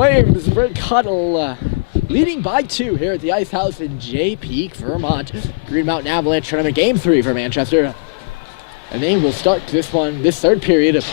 Flames, Brent Cuddle, leading by 2 here at the Ice House in Jay Peak, Vermont. Green Mountain Avalanche tournament game 3 for Manchester. And they will start this third period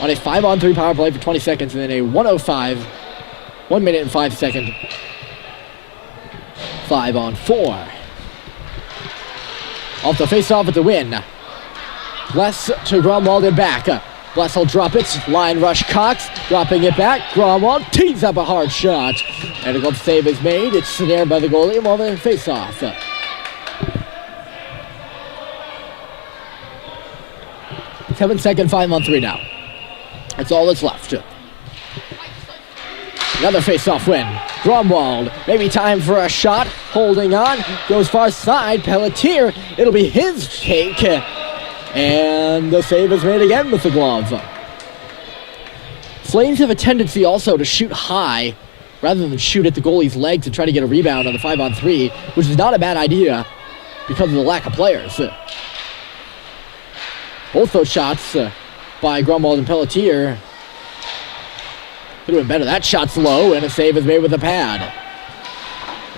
on a 5-on-3 power play for 20 seconds and then a 1 minute and 5 second 5-on-4. Off the face-off with the win. Bless to Gromwald and back. Bless will drop it. Line rush Cox. Dropping it back. Gromwald tees up a hard shot. And a glove save is made. It's snared by the goalie. More than face-off. 7-second 5-on-3 now. That's all that's left. Another face-off win. Gromwald, maybe time for a shot. Holding on. Goes far side. Pelletier. It'll be his take. And the save is made again with the glove. Flames have a tendency also to shoot high rather than shoot at the goalie's legs to try to get a rebound on the 5-on-3, which is not a bad idea because of the lack of players. Both those shots by Gromwald and Pelletier could have been better. That shot's low, and a save is made with a pad.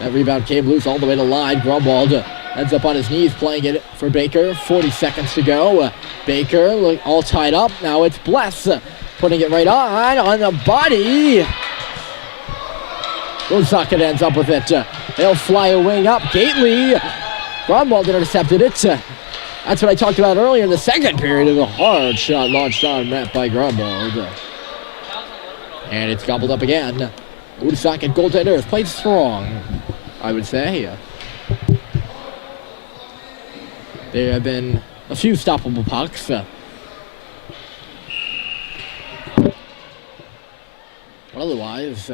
That rebound came loose all the way to line. Gromwald ends up on his knees playing it for Baker. 40 seconds to go. Baker all tied up. Now it's Bless putting it right on the body. Woonsocket ends up with it. They'll fly a wing up. Gately. Gromwald intercepted it. That's what I talked about earlier in the second period. A hard shot launched on net by Gromwald. And it's gobbled up again. Woonsocket goaltender has played strong, I would say. There have been a few stoppable pucks. But otherwise,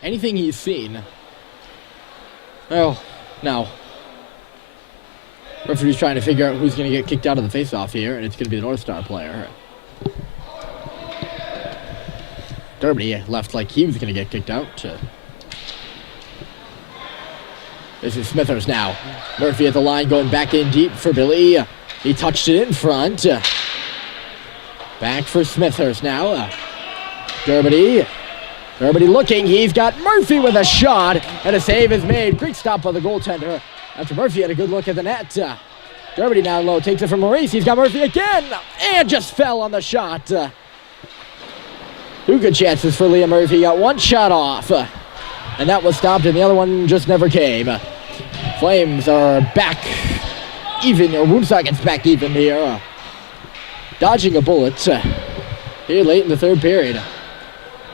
anything he's seen. Oh, no. Referee's trying to figure out who's going to get kicked out of the faceoff here, and it's going to be the North Star player. Derby left like he was going to get kicked out. This is Smithers now. Murphy at the line going back in deep for Billy. He touched it in front. Back for Smithers now. Derby looking. He's got Murphy with a shot. And a save is made. Great stop by the goaltender. After Murphy had a good look at the net. Derby now low. Takes it from Maurice. He's got Murphy again. And just fell on the shot. 2 good chances for Liam Murphy. Got one shot off. And that was stopped, and the other one just never came. Flames are back even, or Woonsocket's back even here. Dodging a bullet here late in the third period.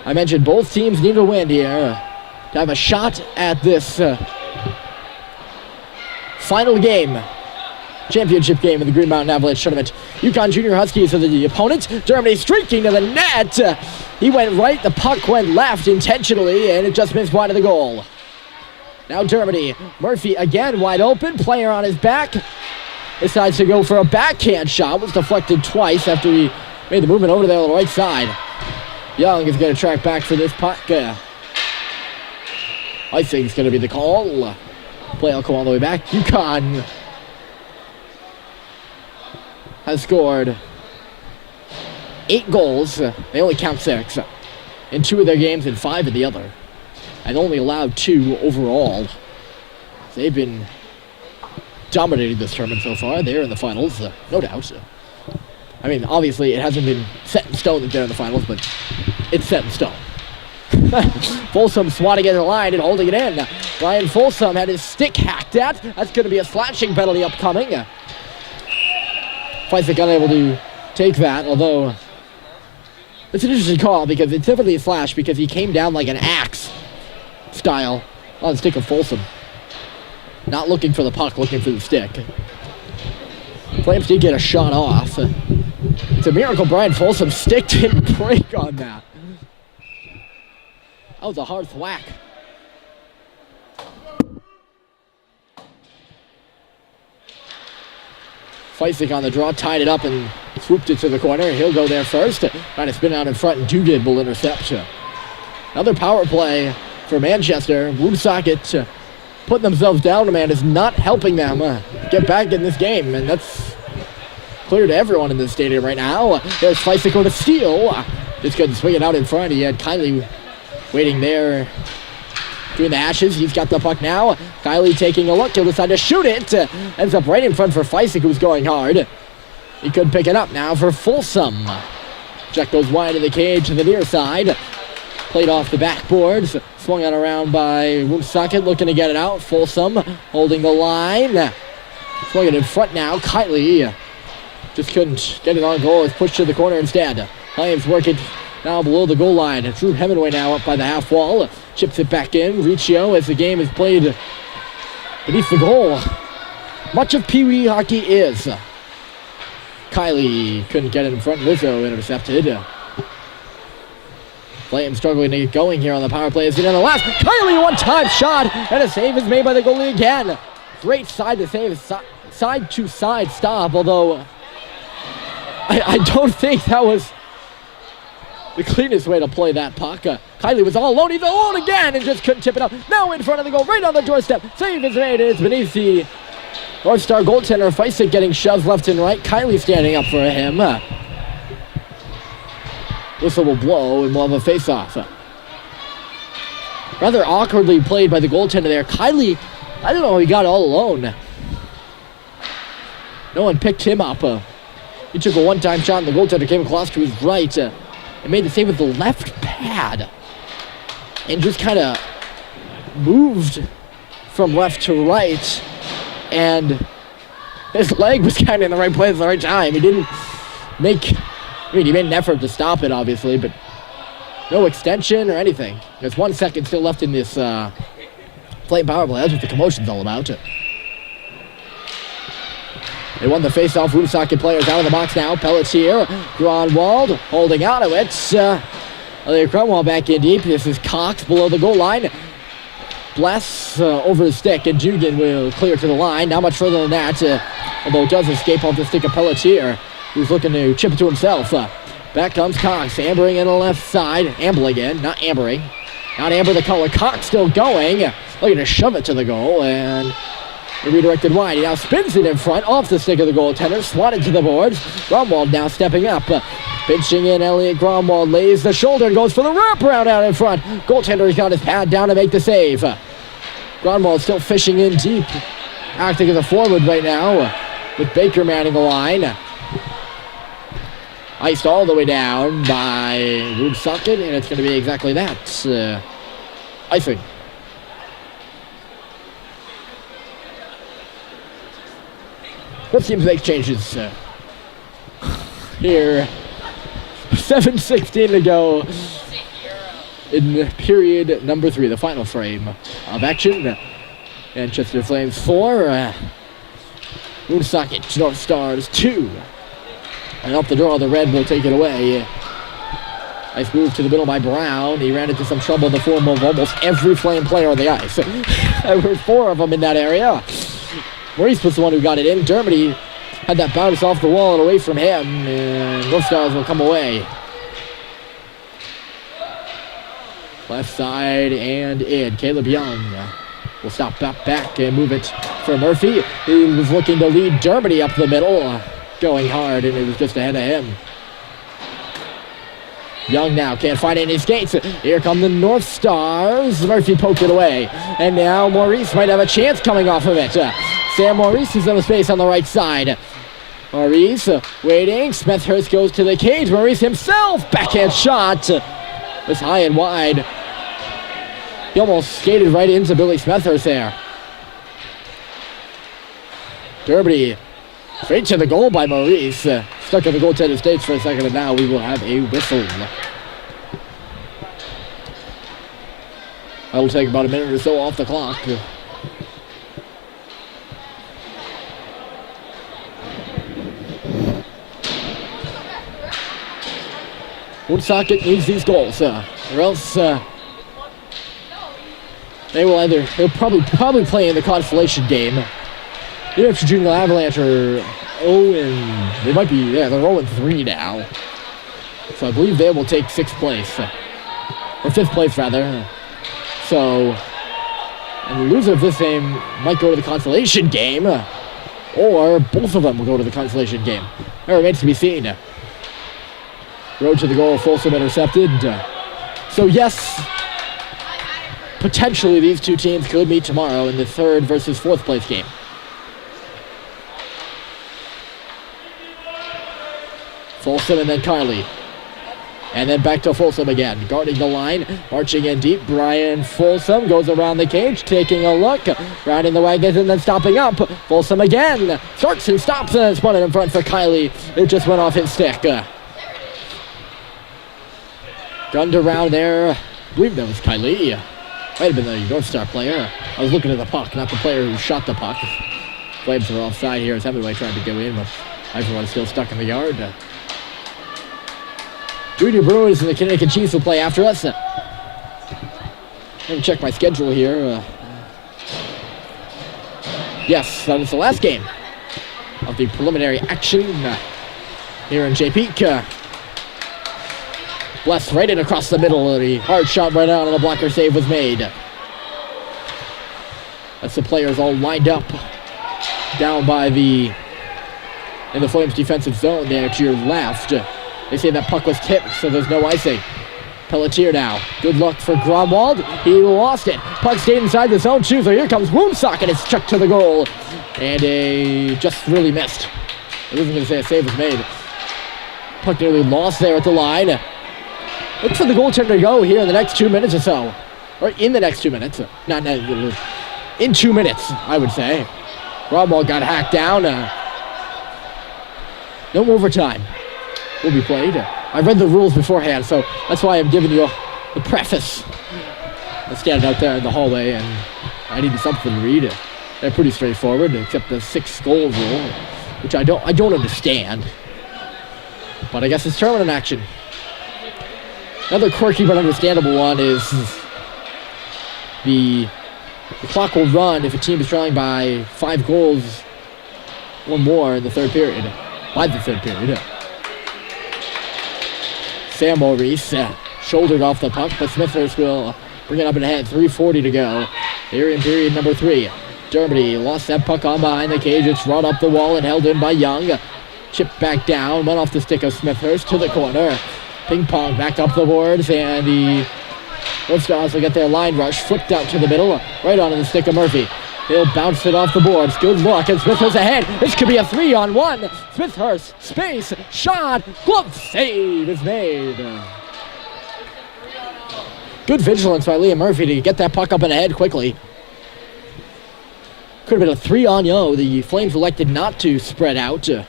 I mentioned both teams need to win here to have a shot at this final game. Championship game in the Green Mountain Avalanche tournament. Yukon Junior Huskies are the opponent. Germany streaking to the net. He went right, the puck went left intentionally, and it just missed wide of the goal. Now Germany. Murphy again wide open. Player on his back. Decides to go for a backhand shot. Was deflected twice after he made the movement over there on the right side. Young is going to track back for this puck. I think it's going to be the call. Play will come all the way back. Yukon has scored 8 goals. They only count 6 in 2 of their games and 5 in the other, and only allowed 2 overall. They've been dominating this tournament so far. They're in the finals, no doubt. I mean, obviously it hasn't been set in stone that they're in the finals, but it's set in stone. Folsom swatting at the line and holding it in. Brian Folsom had his stick hacked at. That's going to be a slashing penalty upcoming. Feisik unable to take that, although it's an interesting call because it's definitely a slash because he came down like an axe style on the stick of Folsom. Not looking for the puck, looking for the stick. Flames did get a shot off. It's a miracle Brian Folsom's stick didn't break on that. That was a hard thwack. Feisik on the draw, tied it up and swooped it to the corner. He'll go there first. Trying to spin out in front and Dugan will intercept. Another power play for Manchester. Woonsocket putting themselves down a man is not helping them get back in this game, and that's clear to everyone in this stadium right now. There's Feisik with a steal. Just couldn't swing it out in front. He had Kylie waiting there doing the ashes. He's got the puck now. Kylie taking a look. He'll decide to shoot it. Ends up right in front for Feisig, who's going hard. He could pick it up now for Folsom. Check goes wide of the cage to the near side. Played off the backboards. Swung on around by Woonsocket, looking to get it out. Folsom holding the line. Swung it in front now. Kylie just couldn't get it on goal. It's pushed to the corner instead. Flames working now below the goal line. Drew Hemingway now up by the half wall. Chips it back in. Riccio as the game is played beneath the goal. Much of Pee Wee hockey is. Kylie couldn't get it in front. Rizzo intercepted. Flames struggling to get going here on the power play. As he on the last. Kylie one-time shot. And a save is made by the goalie again. Great side to save. Side to side stop. Although I don't think that was the cleanest way to play that puck. Kylie was all alone. He's alone again and just couldn't tip it up. Now in front of the goal, right on the doorstep. Save is made. It's beneath the North Star goaltender. Feisig getting shoved left and right. Kylie standing up for him. Whistle will blow and we'll have a face-off. Rather awkwardly played by the goaltender there. Kylie, I don't know how he got all alone. No one picked him up. He took a one-time shot and the goaltender came across to his right. And made the save with the left pad. And just kind of moved from left to right. And his leg was kind of in the right place at the right time. He didn't make... he made an effort to stop it, obviously, but no extension or anything. There's 1 second still left in this Flame power play. That's what the commotion's all about. They won the face-off. Woonsocket players out of the box now. Pelletier, Gronwald holding out of it. Elliot Cromwell back in deep. This is Cox below the goal line. Bless over the stick, and Dugan will clear to the line. Not much further than that, although it does escape off the stick of Pelletier, who's looking to chip it to himself. Back comes Cox, ambering in the left side. Ambling in, not ambering. Not amber the color. Cox still going. Looking to shove it to the goal, and redirected wide. He now spins it in front, off the stick of the goaltender, swatted to the boards. Gromwald now stepping up. Pinching in, Elliot Gromwald lays the shoulder and goes for the wraparound out in front. Goaltender's got his pad down to make the save. Gromwald still fishing in deep, acting as a forward right now, with Baker manning the line. Iced all the way down by Woonsocket, and it's going to be exactly that. Icing. Both teams make changes here. 7:16 to go in period number 3, the final frame of action. Manchester Flames 4, Woonsocket North Stars 2. And up the draw, the Red will take it away. Nice move to the middle by Brown. He ran into some trouble in the form of almost every Flame player on the ice. There were 4 of them in that area. Maurice was the one who got it in. Dermody had that bounce off the wall and away from him. And North Stars will come away. Left side and in. Caleb Young will stop back and move it for Murphy. He was looking to lead Dermody up the middle. Going hard, and it was just ahead of him. Young now can't find any skates. Here come the North Stars. Murphy poked it away. And now Maurice might have a chance coming off of it. Sam Maurice is in the space on the right side. Maurice waiting. Smethurst goes to the cage. Maurice himself. Backhand shot. Was high and wide. He almost skated right into Billy Smethurst there. Derby straight to the goal by Maurice. Stuck in the goaltender stakes for a second, and now we will have a whistle. That'll take about a minute or so off the clock. Woonsocket needs these goals, or else they'll probably play in the consolation game. New Hampshire Junior Avalanche are 0 they might be, they're 0-3 now. So I believe they will take 6th place, or 5th place rather. So, and the loser of this game might go to the consolation game, or both of them will go to the consolation game. It remains to be seen. Road to the goal, Folsom intercepted. So yes, potentially these two teams could meet tomorrow in the 3rd versus 4th place game. Folsom and then Kylie. And then back to Folsom again. Guarding the line, marching in deep. Brian Folsom goes around the cage, taking a look, rounding the wagons and then stopping up. Folsom again, starts and stops and it's running in front for Kylie. It just went off his stick. Gunned around there. I believe that was Kylie. Might have been the North Star player. I was looking at the puck, not the player who shot the puck. Flames are offside here as Hemingway tried to go in, but everyone's still stuck in the yard. Junior Brewers and the Connecticut Chiefs will play after us. Let me check my schedule here. Yes, that was the last game of the preliminary action here in J. Peak. Blessed right in across the middle. The hard shot right out and the blocker save was made. That's the players all lined up down by in the Flames defensive zone there to your left. They say that puck was tipped, so there's no icing. Pelletier now. Good luck for Gromwald. He lost it. Puck stayed inside the zone too, so here comes Woonsocket. It's chucked to the goal. And just really missed. I wasn't going to say a save was made. Puck nearly lost there at the line. Look for the goaltender to go here in the next 2 minutes or so. Or in the next 2 minutes. In 2 minutes, I would say. Gromwald got hacked down. No overtime will be played. I read the rules beforehand, so that's why I'm giving you the preface. I stand out there in the hallway and I needed something to read. They're pretty straightforward, except the 6-goal rule, which I don't understand. But I guess it's tournament action. Another quirky but understandable one is the clock will run if a team is trailing by 5 goals or more in the 3rd period. By the 3rd period. Sam Maurice shouldered off the puck, but Smithhurst will bring it up and ahead. 3:40 to go here in period number 3. Dermody lost that puck on behind the cage. It's run up the wall and held in by Young. Chipped back down, went off the stick of Smithhurst to the corner. Ping pong back up the boards, and the North Stars will get their line rush. Flipped out to the middle, right onto the stick of Murphy. He'll bounce it off the boards. Good luck, and Smithhurst ahead. This could be a 3-on-1. Smithhurst, space, shot, glove save is made. Good vigilance by Liam Murphy to get that puck up and ahead quickly. Could have been a 3-on-0. The Flames elected not to spread out, or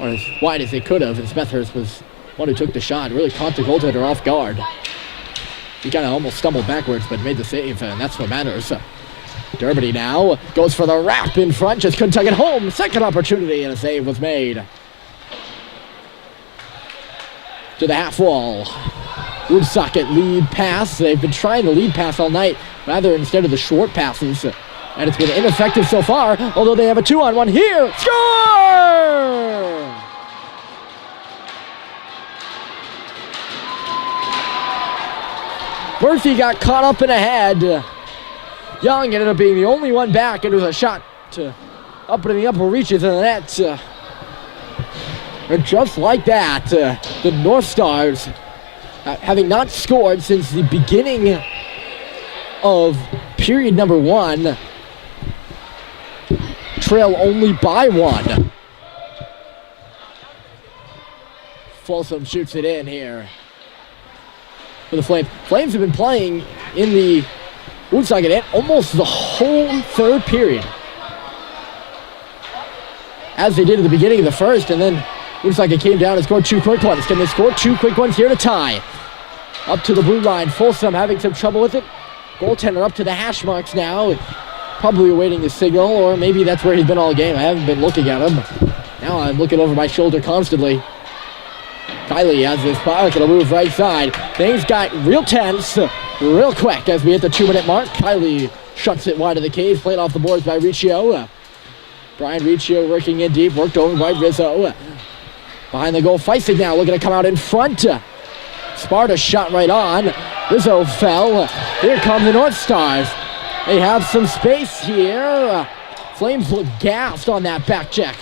as wide as they could have, and Smithhurst was one who took the shot. Really caught the goaltender off guard. He kind of almost stumbled backwards, but made the save, and that's what matters. Dermody now goes for the wrap in front, just couldn't tuck it home. Second opportunity, and a save was made. To the half wall. Woonsocket lead pass. They've been trying to lead pass all night, rather instead of the short passes. And it's been ineffective so far, although they have a 2-on-1 here. Score! Murphy got caught up in a head. Young ended up being the only one back. It was a shot up in the upper reaches of the net. And just like that, the North Stars, having not scored since the beginning of period number 1, trail only by 1. Folsom shoots it in here for the Flames. Flames have been playing in the Woonsocket end almost the whole 3rd period, as they did at the beginning of the 1st, and then Woonsocket came down and scored 2 quick ones. Can they score 2 quick ones here to tie? Up to the blue line. Folsom having some trouble with it. Goaltender up to the hash marks now. Probably awaiting the signal, or maybe that's where he's been all game. I haven't been looking at him. Now I'm looking over my shoulder constantly. Kylie has this puck. It'll move right side. Things got real tense real quick as we hit the 2-minute mark. Kylie shuts it wide of the cage. Played off the boards by Riccio. Brian Riccio working in deep. Worked over by Rizzo. Behind the goal, Feisig now looking to come out in front. Sparta shot right on. Rizzo fell. Here come the North Stars. They have some space here. Flames look gassed on that back check.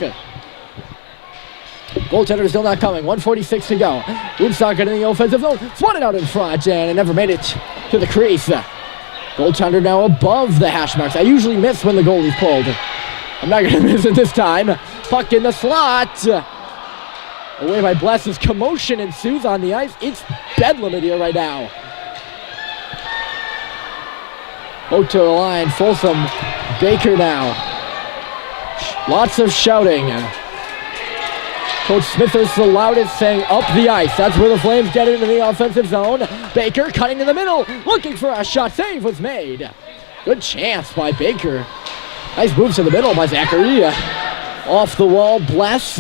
Goaltender still not coming. 1:46 to go. Woonsocket in the offensive zone. Swatted out in front, and it never made it to the crease. Goaltender now above the hash marks. I usually miss when the goalie's pulled. I'm not going to miss it this time. Puck in the slot. Away by Bless's. Commotion ensues on the ice. It's bedlam in here right now. Out to the line. Folsom. Baker now. Lots of shouting. Coach Smithers the loudest, saying up the ice. That's where the Flames get into the offensive zone. Baker cutting to the middle, looking for a shot. Save was made. Good chance by Baker. Nice moves to the middle by Zachary. Off the wall, Bless.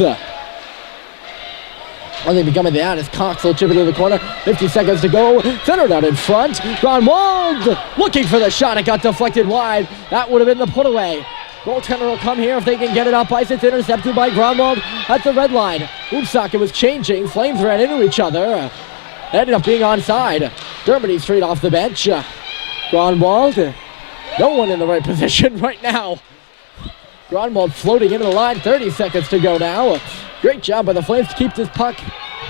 Only becoming that as Cox will chip it to the corner. 50 seconds to go. Centered out in front. Grunwald looking for the shot. It got deflected wide. That would have been the put away. Goaltender will come here if they can get it up ice. It's intercepted by Grunwald at the red line. Woonsocket was changing. Flames ran into each other. Ended up being onside. Dermody straight off the bench. Grunwald. No one in the right position right now. Grunwald floating into the line. 30 seconds to go now. Great job by the Flames to keep this puck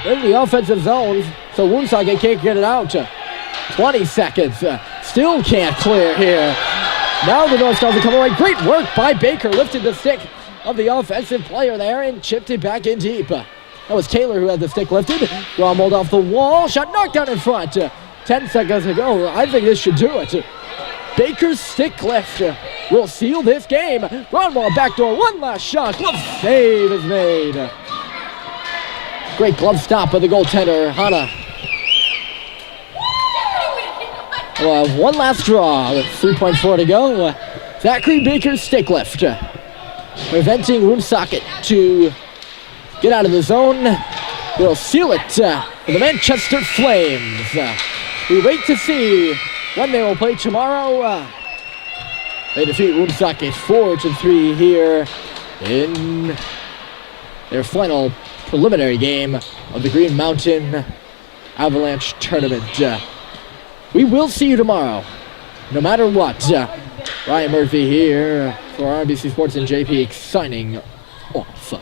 in the offensive zone so Woonsocket can't get it out. 20 seconds. Still can't clear here. Now the North Stars are coming away. Great work by Baker. Lifted the stick of the offensive player there and chipped it back in deep. That was Taylor who had the stick lifted. Grunwald off the wall. Shot knocked down in front. 10 seconds to go. I think this should do it. Baker's stick lift will seal this game. Grunwald backdoor. One last shot. Glove save is made. Great glove stop by the goaltender, Hana. We'll have one last draw with 3.4 to go. Zachary Baker's stick lift, preventing Woonsocket to get out of the zone. We'll seal it for the Manchester Flames. We wait to see when they will play tomorrow. They defeat Woonsocket 4-3 here in their final preliminary game of the Green Mountain Avalanche tournament. We will see you tomorrow, no matter what. Ryan Murphy here for RBC Sports and JP signing off.